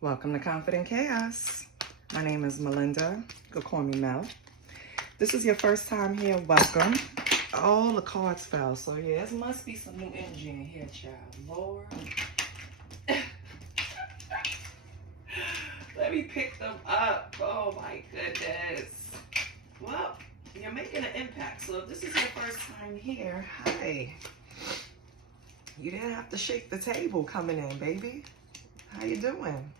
Welcome to Confident Chaos. My name is Melinda. You can call me Mel. This is your first time here. Welcome. All the cards fell, so yeah, there must be some new energy in here, child. Lord. Let me pick them up. Oh my goodness. Well, you're making an impact. So if this is your first time here, hi. You didn't have to shake the table coming in, baby. How you doing?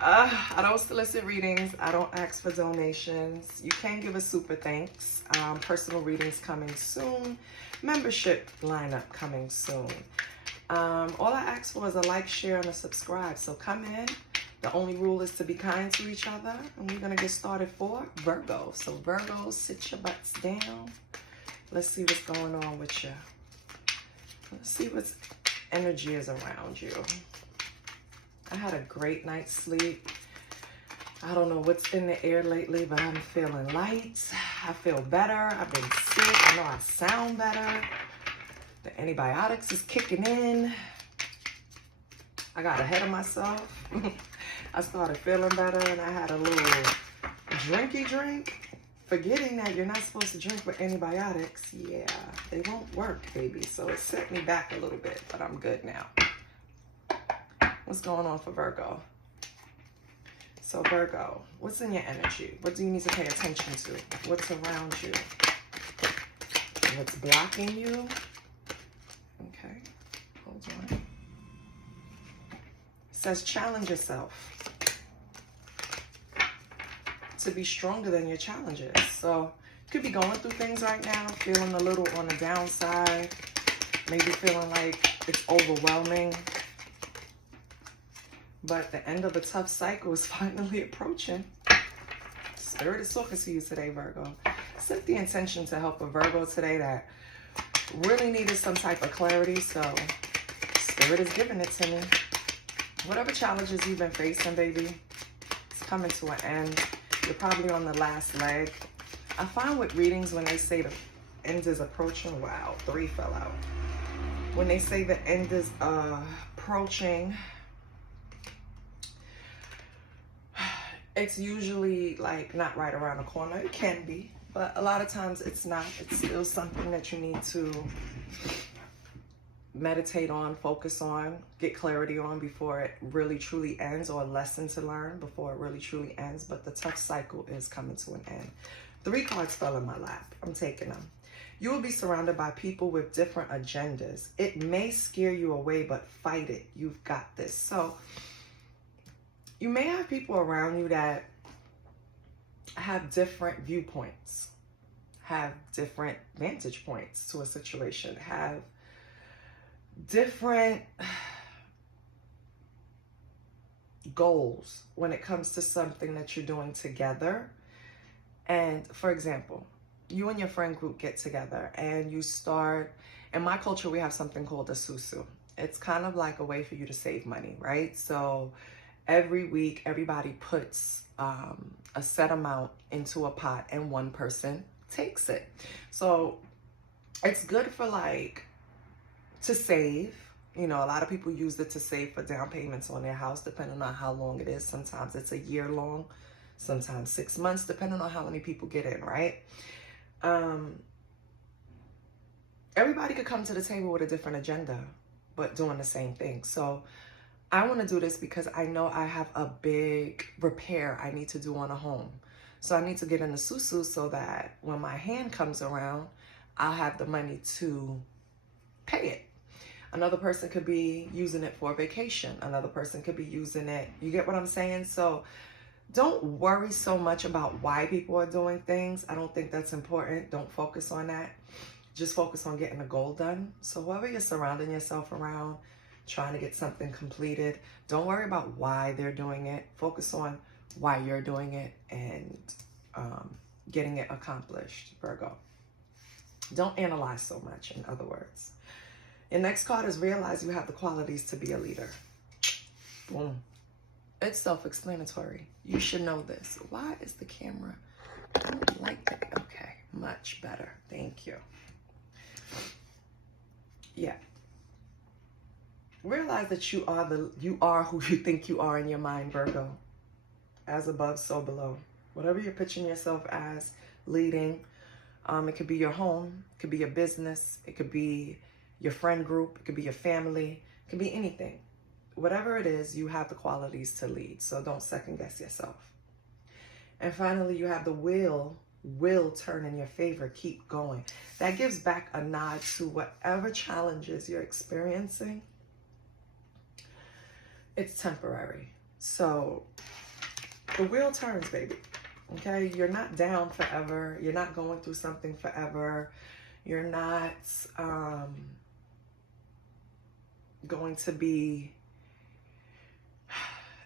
I don't solicit readings. I don't ask for donations. You can give a super thanks. Personal readings coming soon. Membership lineup coming soon. All I ask for is a like, share, and a subscribe. So come in. The only rule is to be kind to each other. And we're going to get started for Virgo. So Virgo, sit your butts down. Let's see what's going on with you. Let's see what energy is around you. I had a great night's sleep. I don't know what's in the air lately, but I'm feeling light. I feel better. I've been sick. I know I sound better. The antibiotics is kicking in. I got ahead of myself. I started feeling better, and I had a little drinky drink, forgetting that you're not supposed to drink with antibiotics. Yeah, they won't work, baby. So it set me back a little bit, but I'm good now. What's going on for Virgo? So Virgo, what's in your energy? What do you need to pay attention to? What's around you? What's blocking you? Okay, hold on. It says challenge yourself to be stronger than your challenges. So you could be going through things right now, feeling a little on the downside, maybe feeling like it's overwhelming. But the end of a tough cycle is finally approaching. Spirit is talking to you today, Virgo. Set the intention to help a Virgo today that really needed some type of clarity. So Spirit is giving it to me. Whatever challenges you've been facing, baby, it's coming to an end. You're probably on the last leg. I find with readings when they say the end is approaching, wow, 3 fell out. When they say the end is approaching, it's usually like not right around the corner. It can be, but a lot of times it's not. It's still something that you need to meditate on, focus on, get clarity on before it really truly ends, or a lesson to learn before it really truly ends. But the tough cycle is coming to an end. 3 cards fell in my lap. I'm taking them. You will be surrounded by people with different agendas. It may scare you away, but fight it. You've got this. So you may have people around you that have different viewpoints, have different vantage points to a situation, have different goals when it comes to something that you're doing together. And for example, you and your friend group get together and you start, in my culture, we have something called a susu. It's kind of like a way for you to save money, right? So every week, everybody puts a set amount into a pot and one person takes it. So it's good for like, to save. You know, a lot of people use it to save for down payments on their house, depending on how long it is. Sometimes it's a year long, sometimes 6 months, depending on how many people get in, right? Everybody could come to the table with a different agenda, but doing the same thing. So I want to do this because I know I have a big repair I need to do on a home. So I need to get in the susu so that when my hand comes around, I'll have the money to pay it. Another person could be using it for a vacation. Another person could be using it. You get what I'm saying? So don't worry so much about why people are doing things. I don't think that's important. Don't focus on that. Just focus on getting the goal done. So whoever you're surrounding yourself around, trying to get something completed, don't worry about why they're doing it. Focus on why you're doing it and getting it accomplished, Virgo. Don't analyze so much, in other words. Your next card is realize you have the qualities to be a leader. Boom. It's self-explanatory. You should know this. Why is the camera? I don't like it. Okay, much better. Thank you. Yeah. realize that you are who you think you are in your mind, Virgo. As above, so below. Whatever you're pitching yourself as leading, it could be your home, it could be your business, it could be your friend group, it could be your family, it could be anything. Whatever it is, you have the qualities to lead, so don't second guess yourself. And finally, you have the will turn in your favor. Keep going. That gives back a nod to whatever challenges you're experiencing. It's temporary. So the wheel turns, baby. Okay? You're not down forever. You're not going through something forever. You're not going to be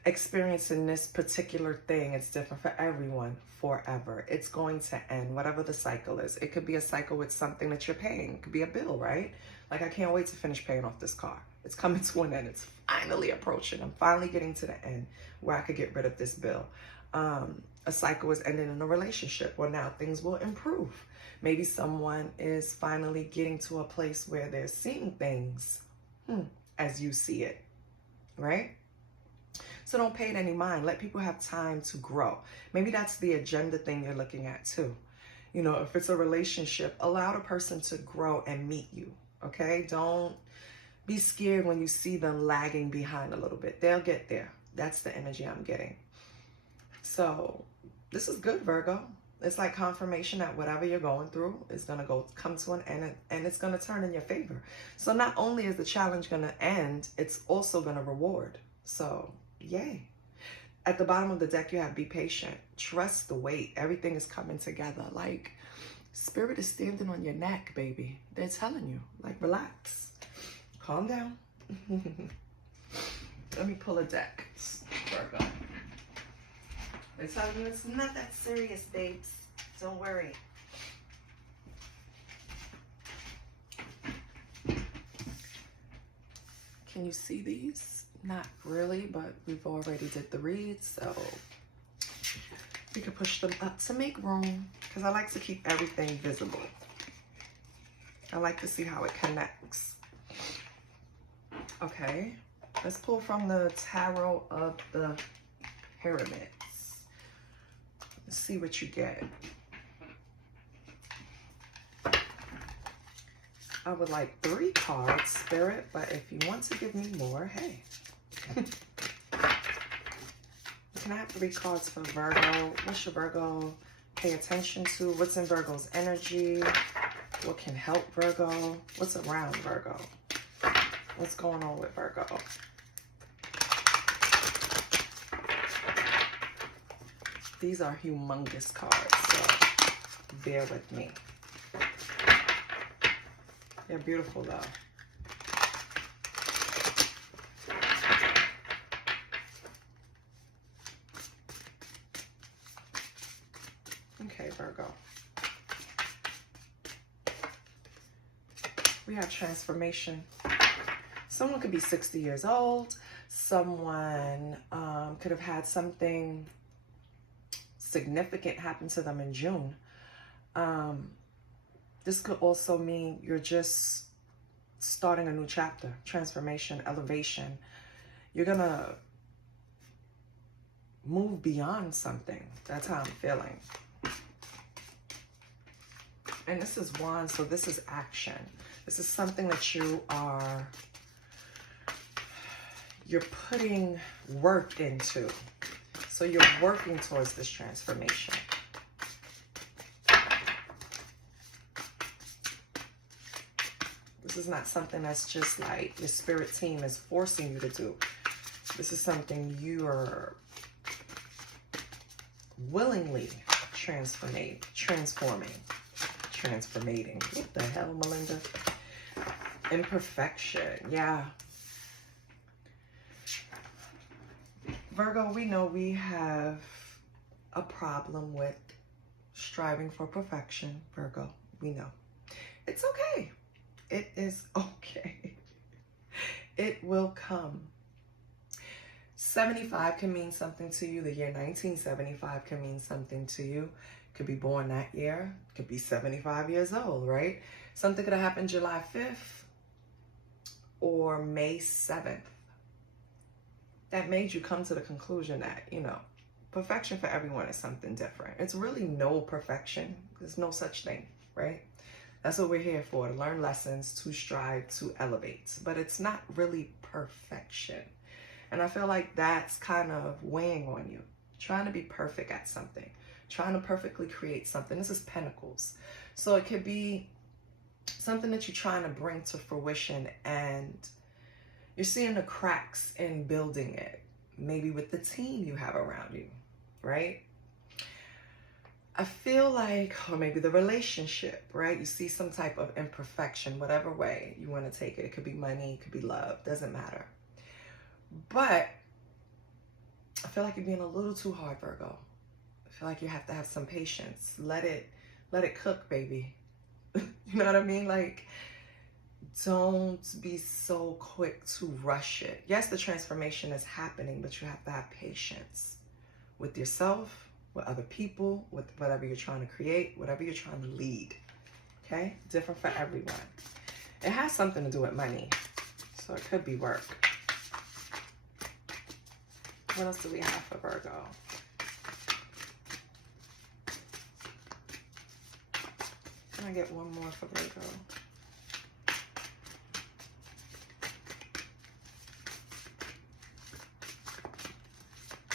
experiencing this particular thing. It's different for everyone forever. It's going to end, whatever the cycle is. It could be a cycle with something that you're paying. It could be a bill, right? Like, I can't wait to finish paying off this car. It's coming to an end. It's finally approaching. I'm finally getting to the end where I could get rid of this bill. A cycle is ending in a relationship. Well, now things will improve. Maybe someone is finally getting to a place where they're seeing things as you see it, right? So don't pay it any mind. Let people have time to grow. Maybe that's the agenda thing you're looking at too. You know, if it's a relationship, allow the person to grow and meet you, okay? Don't be scared when you see them lagging behind a little bit. They'll get there. That's the energy I'm getting. So this is good, Virgo. It's like confirmation that whatever you're going through is going to come to an end, and it's going to turn in your favor. So not only is the challenge going to end, it's also going to reward. So yay. At the bottom of the deck, you have be patient. Trust the wait. Everything is coming together. Like, spirit is standing on your neck, baby. They're telling you, like, relax. Calm down. Let me pull a deck, Virgo. They're telling you it's not that serious, babes. Don't worry. Can you see these? Not really, but we've already did the read, so we can push them up to make room, because I like to keep everything visible. I like to see how it connects. Okay, let's pull from the Tarot of the Pyramids. Let's see what you get. I would like 3 cards, Spirit, but if you want to give me more, hey. Can I have 3 cards for Virgo? What should Virgo pay attention to? What's in Virgo's energy? What can help Virgo? What's around Virgo? What's going on with Virgo? These are humongous cards, so bear with me. They're beautiful, though. Okay, Virgo. We have transformation. Someone could be 60 years old. Someone could have had something significant happen to them in June. This could also mean you're just starting a new chapter, transformation, elevation. You're gonna move beyond something. That's how I'm feeling. And this is Wands, so this is action. This is something that you're putting work into. So you're working towards this transformation. This is not something that's just like your spirit team is forcing you to do. This is something you're willingly transforming. What the hell, Melinda? Imperfection, yeah. Virgo, we know we have a problem with striving for perfection. Virgo, we know. It's okay. It is okay. It will come. 75 can mean something to you. The year 1975 can mean something to you. Could be born that year. Could be 75 years old, right? Something could have happened July 5th. or May 7th that made you come to the conclusion that, you know, perfection for everyone is something different. It's really no perfection. There's no such thing, right? That's what we're here for, to learn lessons, to strive, to elevate. But it's not really perfection. And I feel like that's kind of weighing on you. Trying to be perfect at something. Trying to perfectly create something. This is Pentacles. So it could be something that you're trying to bring to fruition and you're seeing the cracks in building it. Maybe with the team you have around you, right? I feel like, or maybe the relationship, right? You see some type of imperfection, whatever way you want to take it. It could be money, it could be love, doesn't matter. But I feel like you're being a little too hard, Virgo. I feel like you have to have some patience. Let it cook, baby. You know what I mean? Like, don't be so quick to rush it. Yes, the transformation is happening, but you have to have patience with yourself, with other people, with whatever you're trying to create, whatever you're trying to lead. Okay? Different for everyone. It has something to do with money. So it could be work. What else do we have for Virgo? Can I get one more for Virgo?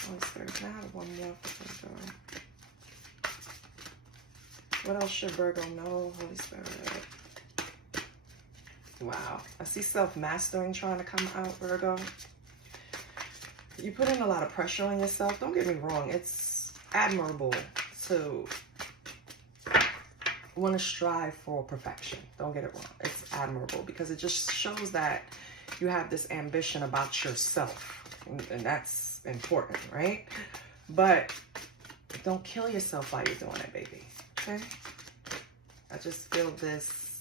Holy Spirit, can I have one more for Virgo? What else should Virgo know, Holy Spirit? Wow. I see self-mastering trying to come out, Virgo. You put in a lot of pressure on yourself. Don't get me wrong. It's admirable to want to strive for perfection. Don't get it wrong. It's admirable because it just shows that you have this ambition about yourself. And that's important, right? But don't kill yourself while you're doing it, baby. Okay? I just feel this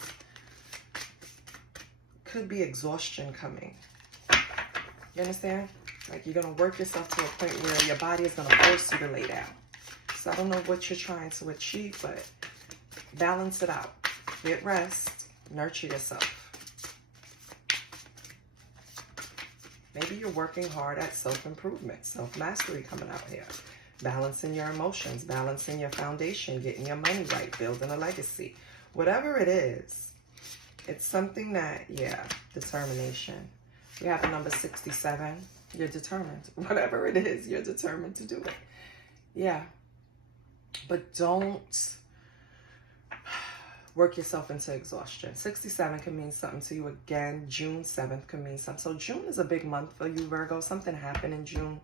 could be exhaustion coming. You understand? Like you're going to work yourself to a point where your body is going to force you to lay down. So I don't know what you're trying to achieve, but balance it out. Get rest. Nurture yourself. Maybe you're working hard at self-improvement, self-mastery coming out here. Balancing your emotions, balancing your foundation, getting your money right, building a legacy. Whatever it is, it's something that, yeah, determination. We have the number 67. You're determined. Whatever it is, you're determined to do it. Yeah. But don't work yourself into exhaustion. 67 can mean something to you again. June 7th can mean something. So June is a big month for you, Virgo. Something happened in June.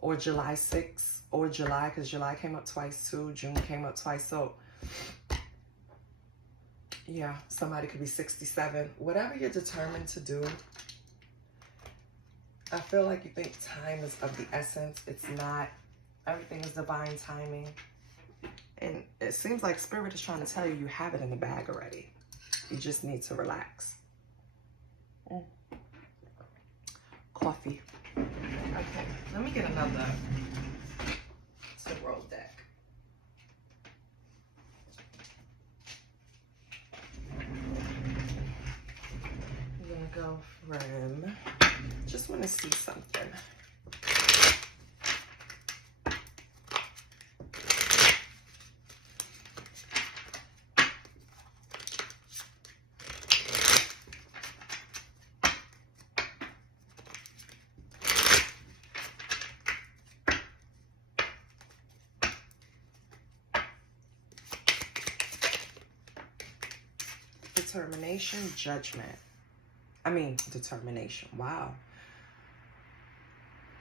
Or July 6th. Or July, because July came up twice too. June came up twice. So, yeah, somebody could be 67. Whatever you're determined to do, I feel like you think time is of the essence. It's not. Everything is divine timing. And it seems like Spirit is trying to tell you you have it in the bag already. You just need to relax. Coffee. Okay, let me get another Tarot deck. I'm gonna go from, just want to see something. Determination, judgment. Determination. Wow.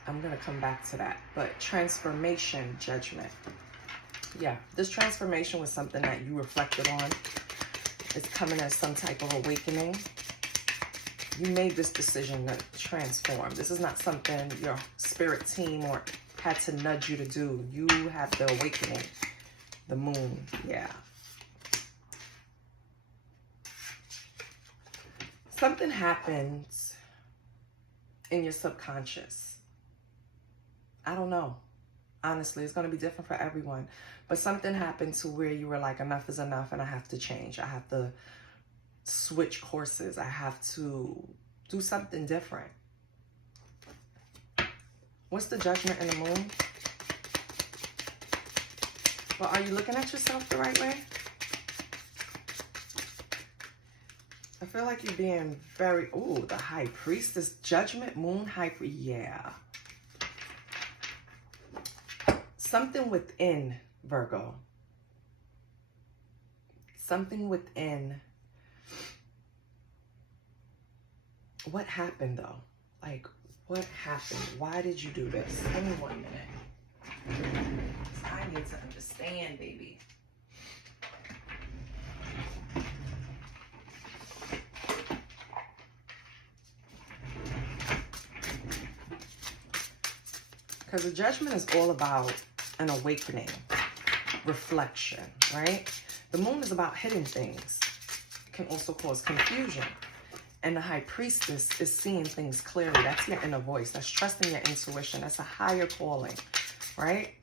I'm going to come back to that. But transformation, judgment. Yeah, this transformation was something that you reflected on. It's coming as some type of awakening. You made this decision to transform. This is not something your spirit team or had to nudge you to do. You have the awakening. The moon. Yeah. Something happens in your subconscious. I don't know. Honestly, it's going to be different for everyone. But something happened to where you were like, enough is enough and I have to change. I have to switch courses. I have to Do something different. What's the Judgment in the Moon? Well, are you looking at yourself the right way? I feel like you're being very, ooh, the High Priestess, Judgment, Moon, High Priest, yeah. Something within, Virgo. Something within. What happened, though? Like, what happened? Why did you do this? Give me 1 minute. I need to understand, baby. Because the Judgment is all about an awakening, reflection, right? The Moon is about hidden things. It can also cause confusion. And the High Priestess is seeing things clearly. That's your inner voice. That's trusting your intuition. That's a higher calling, right?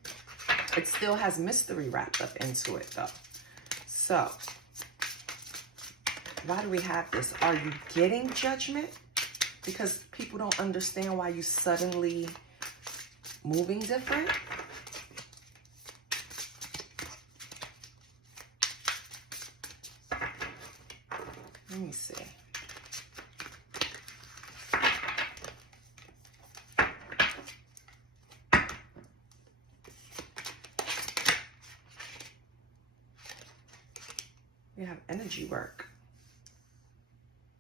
It still has mystery wrapped up into it, though. So, why do we have this? Are you getting judgment? Because people don't understand why you suddenly moving different? Let me see. We have energy work.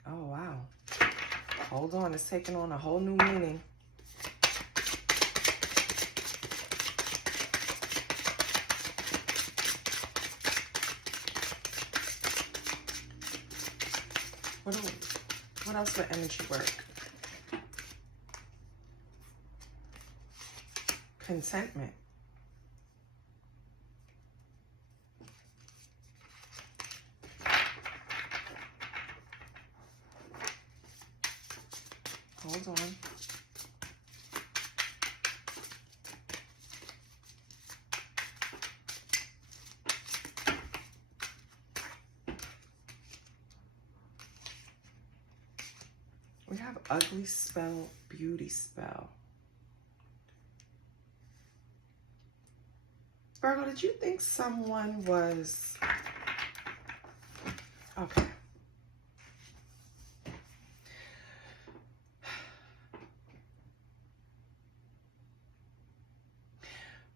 Oh, wow. Hold on, it's taking on a whole new meaning. What else for energy work? Contentment. Hold on. We have ugly spell, beauty spell. Virgo, did you think someone was... Okay.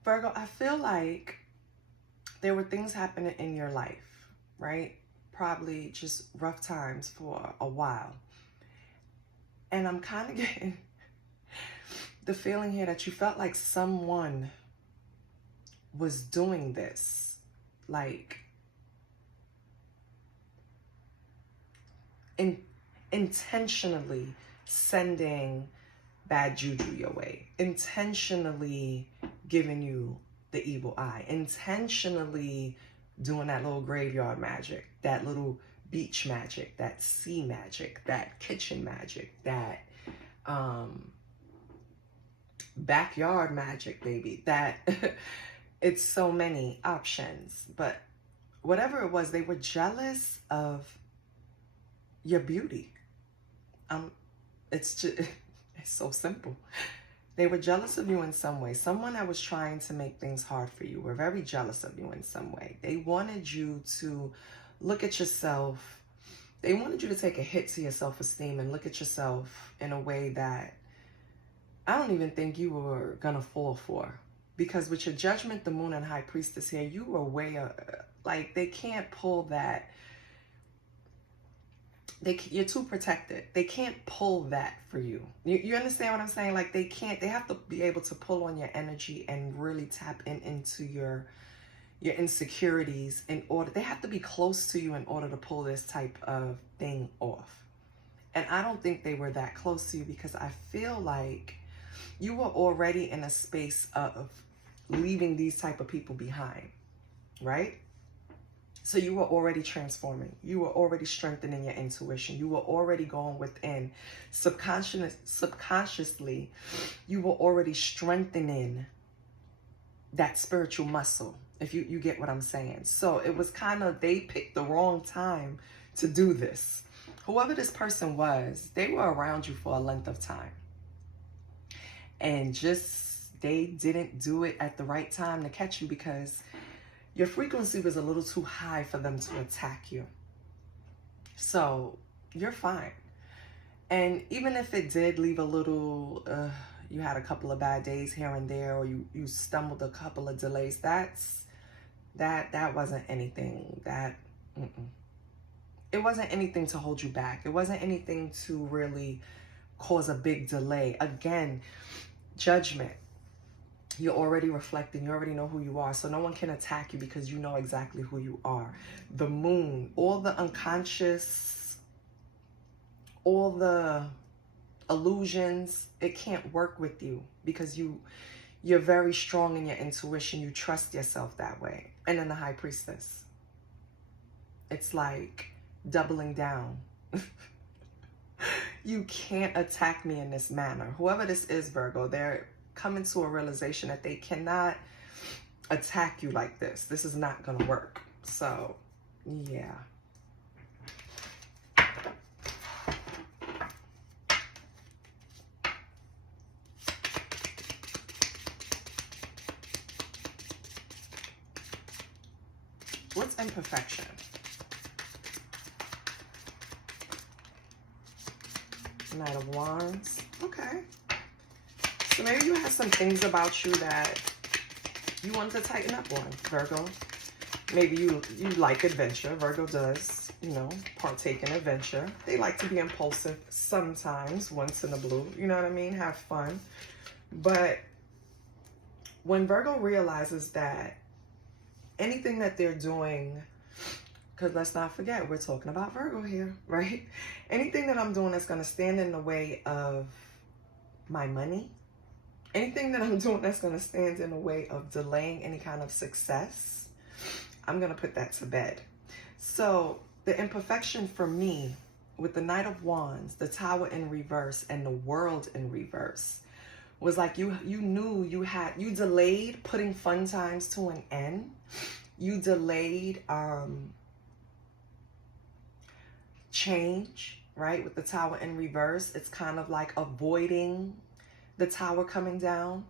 Virgo, I feel like there were things happening in your life, right? Probably just rough times for a while. And I'm kind of getting the feeling here that you felt like someone was doing this, like intentionally sending bad juju your way, intentionally giving you the evil eye, intentionally doing that little graveyard magic, that little beach magic, that sea magic, that kitchen magic, that backyard magic, baby. That it's so many options. But whatever it was, they were jealous of your beauty. It's just, it's so simple. They were jealous of you in some way. Someone that was trying to make things hard for you were very jealous of you in some way. They wanted you to look at yourself. They wanted you to take a hit to your self-esteem and look at yourself in a way that I don't even think you were going to fall for. Because with your Judgment, the Moon, and High Priestess here, you were way, like, they can't pull that. You're too protected. They can't pull that for you. You understand what I'm saying? Like, they can't. They have to be able to pull on your energy and really tap into your insecurities in order. They have to be close to you in order to pull this type of thing off. And I don't think they were that close to you, because I feel like you were already in a space of leaving these type of people behind, right? So you were already transforming. You were already strengthening your intuition. You were already going within. Subconsciously, you were already strengthening that spiritual muscle, if you get what I'm saying. So it was kind of, they picked the wrong time to do this. whoever this person was, they were around you for a length of time. And just, they didn't do it at the right time to catch you because your frequency was a little too high for them to attack you. So you're fine. And even if it did leave a little, you had a couple of bad days here and there, or you stumbled a couple of delays, that wasn't anything. It wasn't anything to hold you back. It wasn't anything to really cause a big delay. Again, judgment. You're already reflecting. You already know who you are. So no one can attack you because you know exactly who you are. The moon, all the unconscious, all the illusions, it can't work with you because you're very strong in your intuition. You trust yourself that way. And then the High Priestess. It's like doubling down. You can't attack me in this manner. Whoever this is, Virgo, they're coming to a realization that they cannot attack you like this. This is not going to work. So, yeah. What's imperfection? Knight of Wands. Okay. So maybe you have some things about you that you want to tighten up on, Virgo. Maybe you like adventure. Virgo does, you know, partake in adventure. They like to be impulsive sometimes, once in a blue. You know what I mean? Have fun. But when Virgo realizes that anything that they're doing, because let's not forget, we're talking about Virgo here, right? Anything that I'm doing that's going to stand in the way of my money, anything that I'm doing that's going to stand in the way of delaying any kind of success, I'm going to put that to bed. So the imperfection for me with the Knight of Wands, the Tower in reverse, and the World in reverse was like you knew you delayed putting fun times to an end. You delayed change, right? With the Tower in reverse, it's kind of like avoiding the tower coming down,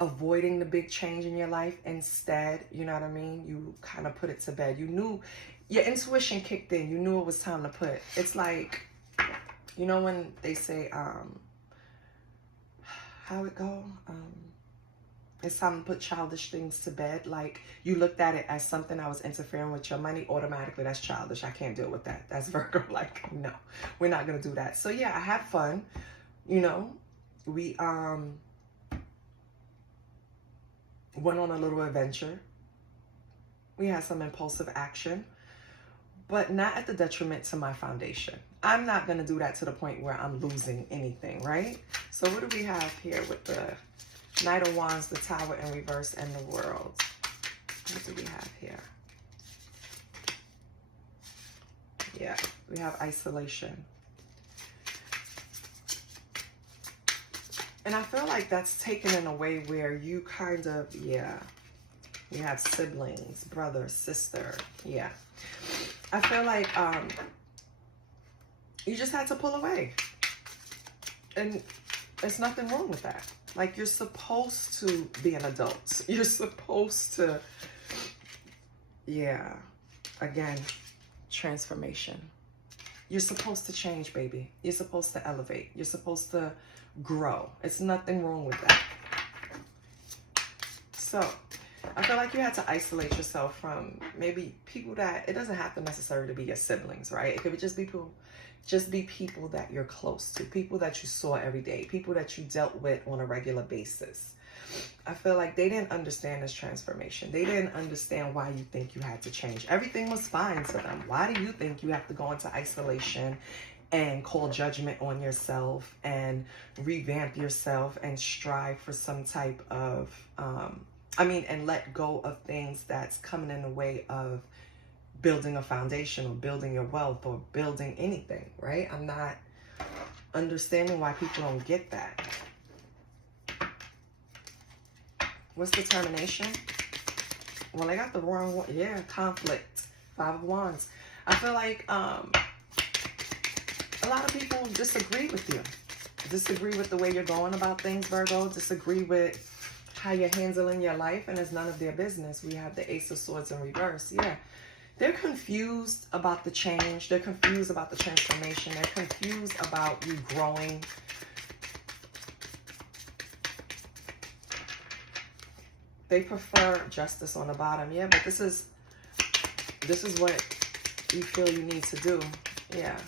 avoiding the big change in your life. Instead, you know what I mean? You kind of put it to bed. You knew, your intuition kicked in. You knew it was time to put. It's like, you know when they say, how it go? It's time to put childish things to bed. Like, you looked at it as something that was interfering with your money. Automatically, that's childish. I can't deal with that. That's Virgo. Like, no, we're not going to do that. So, yeah, I had fun. You know, we went on a little adventure. We had some impulsive action, but not at the detriment to my foundation. I'm not going to do that to the point where I'm losing anything, right? So what do we have here with the Knight of Wands, the Tower in reverse, and the World? What do we have here? Yeah, we have isolation. And I feel like that's taken in a way where you kind of, yeah, you have siblings, brother, sister, yeah. I feel like you just had to pull away. And there's nothing wrong with that. Like, you're supposed to be an adult. You're supposed to, yeah, again, transformation. You're supposed to change, baby. You're supposed to elevate. You're supposed to grow. It's nothing wrong with that. So I feel like you had to isolate yourself from maybe people that, it doesn't have to necessarily be your siblings, right? It could just be people that you're close to, people that you saw every day, people that you dealt with on a regular basis. I feel like they didn't understand this transformation. They didn't understand why you think you had to change. Everything was fine to them. Why do you think you have to go into isolation and call judgment on yourself and revamp yourself and strive for some type of, and let go of things that's coming in the way of building a foundation or building your wealth or building anything, right? I'm not understanding why people don't get that. What's determination? Well, I got the wrong one. Yeah, conflict. 5 of Wands. I feel like A lot of people disagree with you. Disagree with the way you're going about things, Virgo. Disagree with how you're handling your life, and it's none of their business. We have the Ace of Swords in reverse. Yeah. They're confused about the change. They're confused about the transformation. They're confused about you growing. They prefer justice on the bottom. Yeah, but this is what you feel you need to do. Yeah.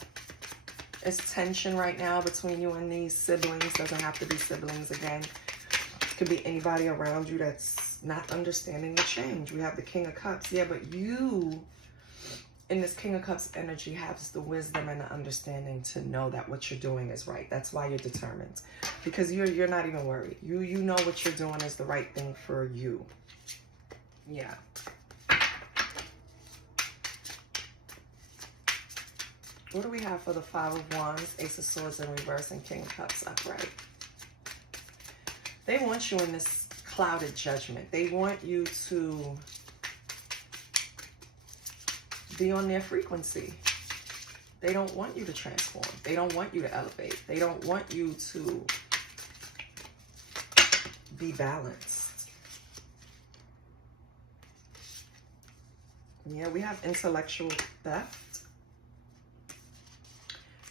It's tension right now between you and these siblings. Doesn't have to be siblings again. Could be anybody around you that's not understanding the change. We have the King of Cups. Yeah, but you, in this King of Cups energy, has the wisdom and the understanding to know that what you're doing is right. That's why you're determined. Because you're not even worried. You know what you're doing is the right thing for you. Yeah. What do we have for the Five of Wands, Ace of Swords in reverse, and King of Cups upright? They want you in this clouded judgment. They want you to be on their frequency. They don't want you to transform. They don't want you to elevate. They don't want you to be balanced. Yeah, we have intellectual theft.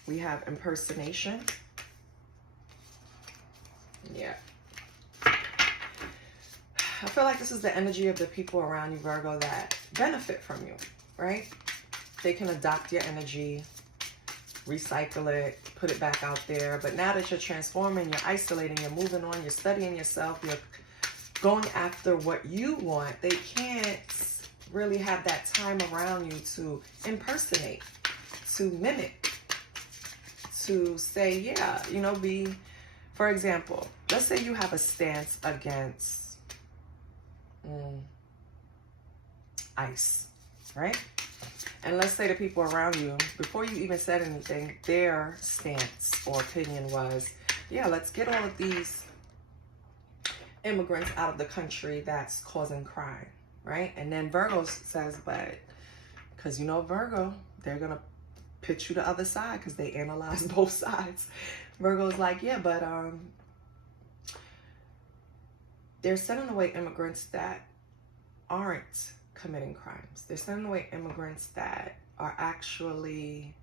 We have impersonation. Yeah. I feel like this is the energy of the people around you, Virgo, that benefit from you, right? They can adopt your energy, recycle it, put it back out there. But now that you're transforming, you're isolating, you're moving on, you're studying yourself, you're going after what you want, they can't really have that time around you to impersonate, to mimic, to say, yeah, you know, be, for example, let's say you have a stance against ICE, right? And let's say the people around you, before you even said anything, their stance or opinion was, yeah, let's get all of these immigrants out of the country that's causing crime, right? And then Virgo says, but, because you know Virgo, they're going to pitch you the other side because they analyze both sides. Virgo's like, yeah, but they're sending away immigrants that aren't committing crimes. They're sending away immigrants that are actually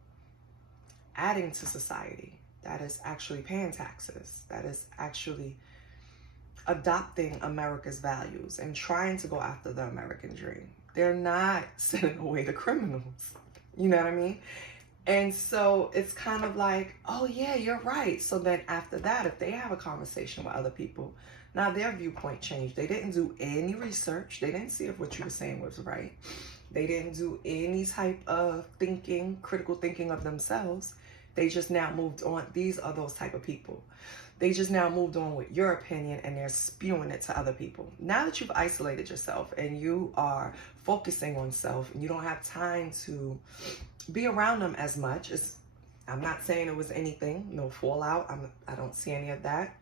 adding to society, that is actually paying taxes, that is actually adopting America's values and trying to go after the American dream. They're not sending away the criminals. You know what I mean? And so it's kind of like, oh yeah, you're right. So then after that, if they have a conversation with other people, now their viewpoint changed. They didn't do any research. They didn't see if what you were saying was right. They didn't do any type of thinking, critical thinking of themselves. They just now moved on. These are those type of people. They just now moved on with your opinion and they're spewing it to other people. Now that you've isolated yourself and you are focusing on self and you don't have time to be around them as much. I'm not saying it was anything, no fallout. I don't see any of that.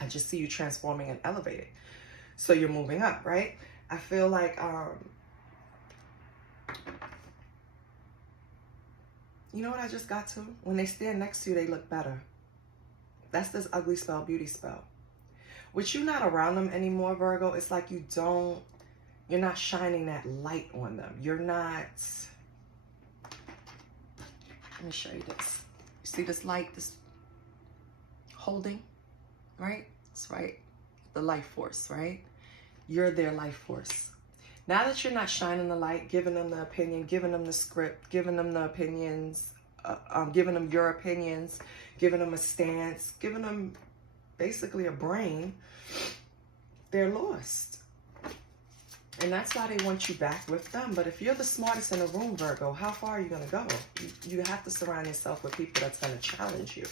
I just see you transforming and elevating. So you're moving up, right? I feel like, you know what I just got to? When they stand next to you, they look better. That's this ugly spell, beauty spell. With you not around them anymore, Virgo, it's like you're not shining that light on them. You're not, let me show you this. You see this light, this holding, right? It's right, the life force, right? You're their life force. Now that you're not shining the light, giving them the opinion, giving them the script, giving them the opinions, giving them your opinions, giving them a stance, giving them basically a brain, they're lost. And that's why they want you back with them. But if you're the smartest in the room, Virgo, how far are you going to go? You have to surround yourself with people that's going to challenge you.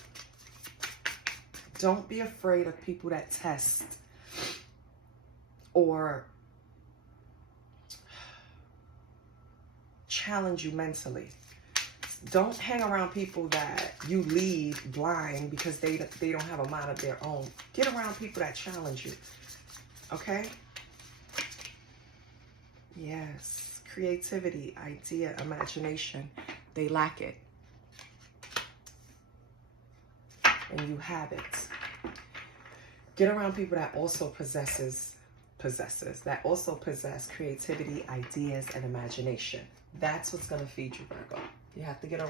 Don't be afraid of people that test or challenge you mentally. Don't hang around people that you leave blind because they don't have a mind of their own. Get around people that challenge you. Okay? Yes. Creativity, idea, imagination. They lack it. and you have it. Get around people that also possess creativity, ideas, and imagination. That's what's going to feed you, Virgo. You have to get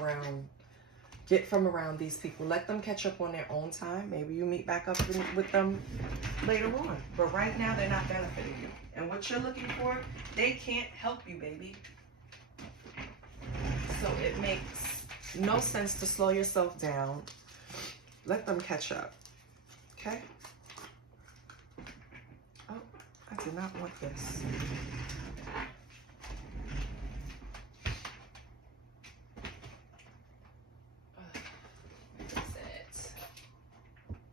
from around these people. Let them catch up on their own time. Maybe you meet back up with them later on. But right now, they're not benefiting you. And what you're looking for, they can't help you, baby. So it makes no sense to slow yourself down. Let them catch up. Okay? Oh, I did not want this.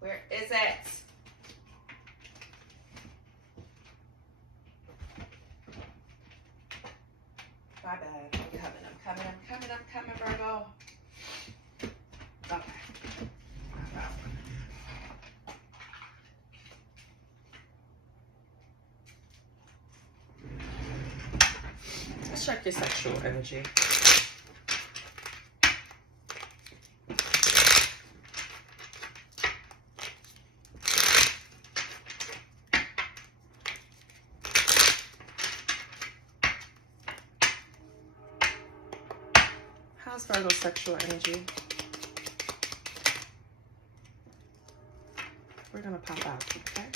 Where is it? My bad. I'm coming, Virgo. Okay. Let's check your sexual energy. How's Virgo's sexual energy? We're gonna pop out, okay?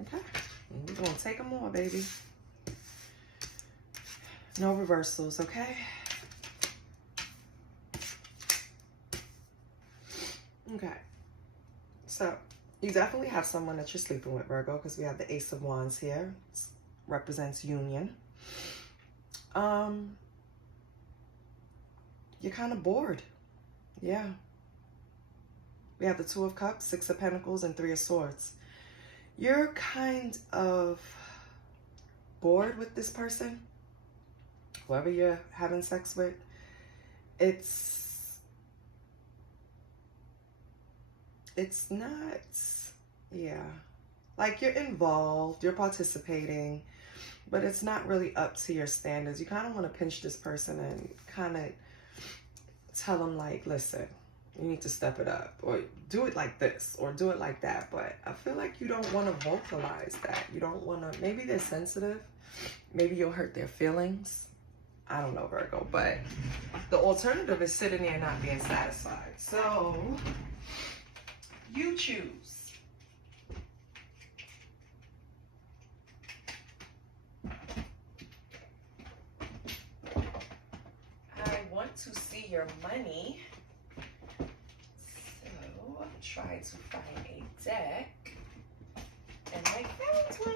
Okay, we're gonna take them more, baby. No reversals, okay? Okay, so you definitely have someone that you're sleeping with, Virgo, because we have the Ace of Wands here. It represents union. You're kind of bored. Yeah. We have the Two of Cups, Six of Pentacles, and Three of Swords. You're kind of bored with this person, whoever you're having sex with. It's not, yeah, like you're involved, you're participating, but it's not really up to your standards. You kind of want to pinch this person and kind of tell them, like, listen, you need to step it up, or do it like this, or do it like that. But I feel like you don't want to vocalize that. You don't want to, maybe they're sensitive. Maybe you'll hurt their feelings. I don't know, Virgo, but the alternative is sitting there not being satisfied. So you choose. I want to see your money. So I'm trying to find a deck. And I found one.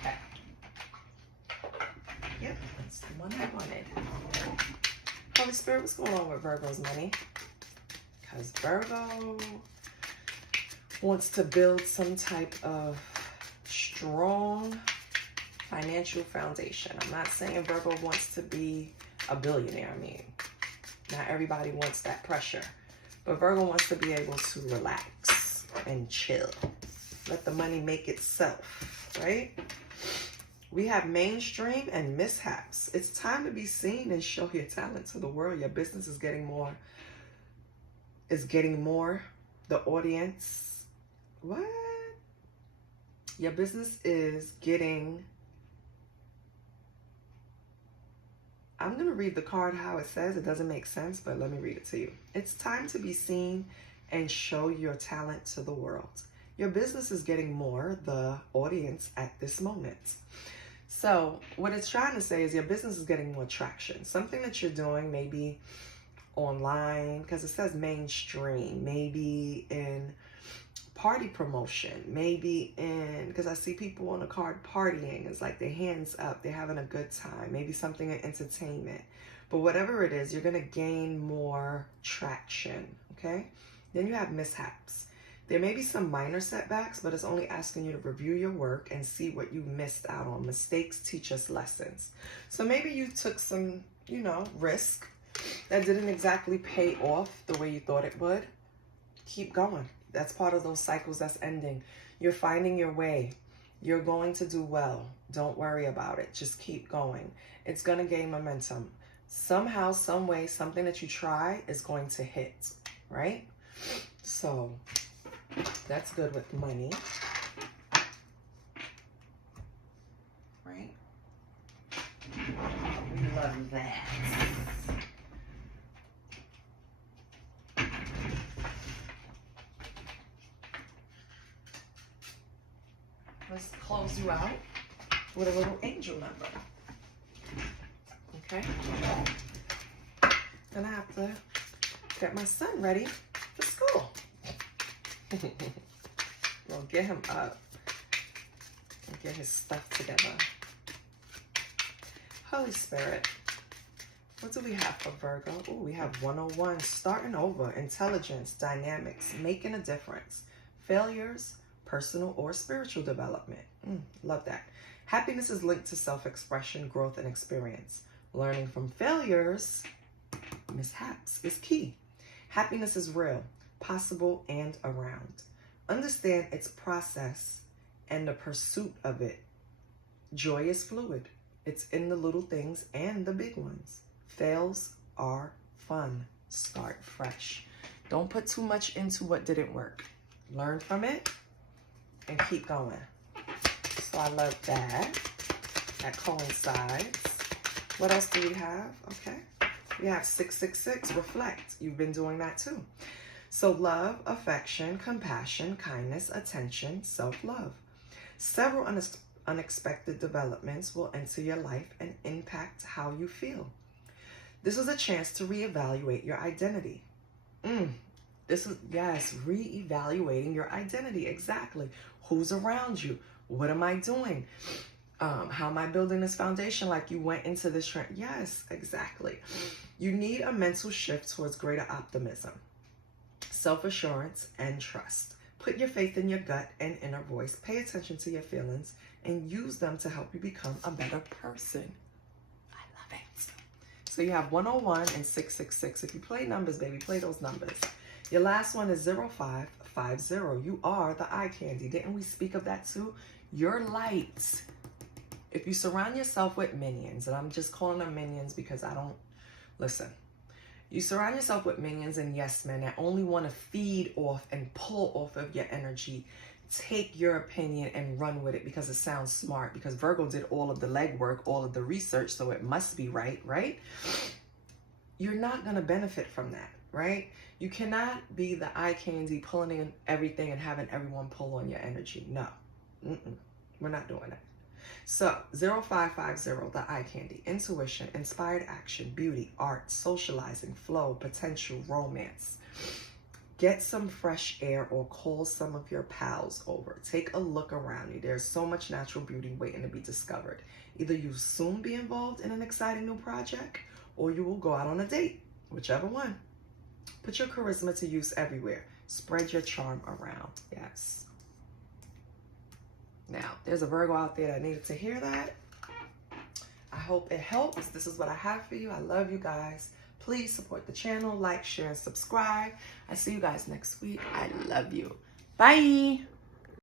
Okay. Yep, that's the one I wanted. Holy Spirit, what's going on with Virgo's money? Because Virgo wants to build some type of strong financial foundation. I'm not saying Virgo wants to be a billionaire. I mean, not everybody wants that pressure. But Virgo wants to be able to relax and chill. Let the money make itself, right? We have mainstream and mishaps. It's time to be seen and show your talent to the world. Your business is getting more. The audience. What? Your business is getting. I'm going to read the card how it says. It doesn't make sense, but let me read it to you. It's time to be seen and show your talent to the world. Your business is getting more the audience at this moment. So what it's trying to say is your business is getting more traction. Something that you're doing, maybe online, because it says mainstream, maybe in party promotion, maybe in, because I see people on the card partying. It's like their hands up, they're having a good time, maybe something in entertainment. But whatever it is, you're going to gain more traction, okay? Then you have mishaps. There may be some minor setbacks, but it's only asking you to review your work and see what you missed out on. Mistakes teach us lessons. So maybe you took some, risk that didn't exactly pay off the way you thought it would, keep going. That's part of those cycles that's ending. You're finding your way. You're going to do well. Don't worry about it. Just keep going. It's going to gain momentum. Somehow, some way, something that you try is going to hit, right? So that's good with money, right? We love that. Let's close you out with a little angel number. Okay? Then I have to get my son ready for school. We'll get him up and get his stuff together. Holy Spirit, what do we have for Virgo? Oh, we have 101, starting over, intelligence, dynamics, making a difference, failures, personal or spiritual development. Love that. Happiness is linked to self-expression, growth, and experience. Learning from failures, mishaps, is key. Happiness is real, possible, and around. Understand its process and the pursuit of it. Joy is fluid. It's in the little things and the big ones. Fails are fun. Start fresh. Don't put too much into what didn't work. Learn from it and keep going. So I love that. That coincides. What else do we have? Okay. We have 666, reflect. You've been doing that too. So love, affection, compassion, kindness, attention, self-love. Several unexpected developments will enter your life and impact how you feel. This is a chance to reevaluate your identity. This is, yes, reevaluating your identity. Exactly. Who's around you? What am I doing? How am I building this foundation? Like you went into this trend. Yes, exactly. You need a mental shift towards greater optimism, self-assurance, and trust. Put your faith in your gut and inner voice. Pay attention to your feelings and use them to help you become a better person. I love it. So you have 101 and 666. If you play numbers, baby, play those numbers. Your last one is 0550. You are the eye candy. Didn't we speak of that too? Your light. If you surround yourself with minions, and I'm just calling them minions because I don't, listen. You surround yourself with minions and yes men that only want to feed off and pull off of your energy. Take your opinion and run with it because it sounds smart. Because Virgo did all of the legwork, all of the research, so it must be right, right? You're not going to benefit from that, right? You cannot be the eye candy pulling in everything and having everyone pull on your energy. No, we're not doing that. So 0550, the eye candy, intuition, inspired action, beauty, art, socializing, flow, potential, romance. Get some fresh air or call some of your pals over. Take a look around you. There's so much natural beauty waiting to be discovered. Either you'll soon be involved in an exciting new project or you will go out on a date, whichever one. Put your charisma to use everywhere. Spread your charm around. Yes. Now, there's a Virgo out there that needed to hear that. I hope it helps. This is what I have for you. I love you guys. Please support the channel, like, share, and subscribe. I see you guys next week. I love you. Bye.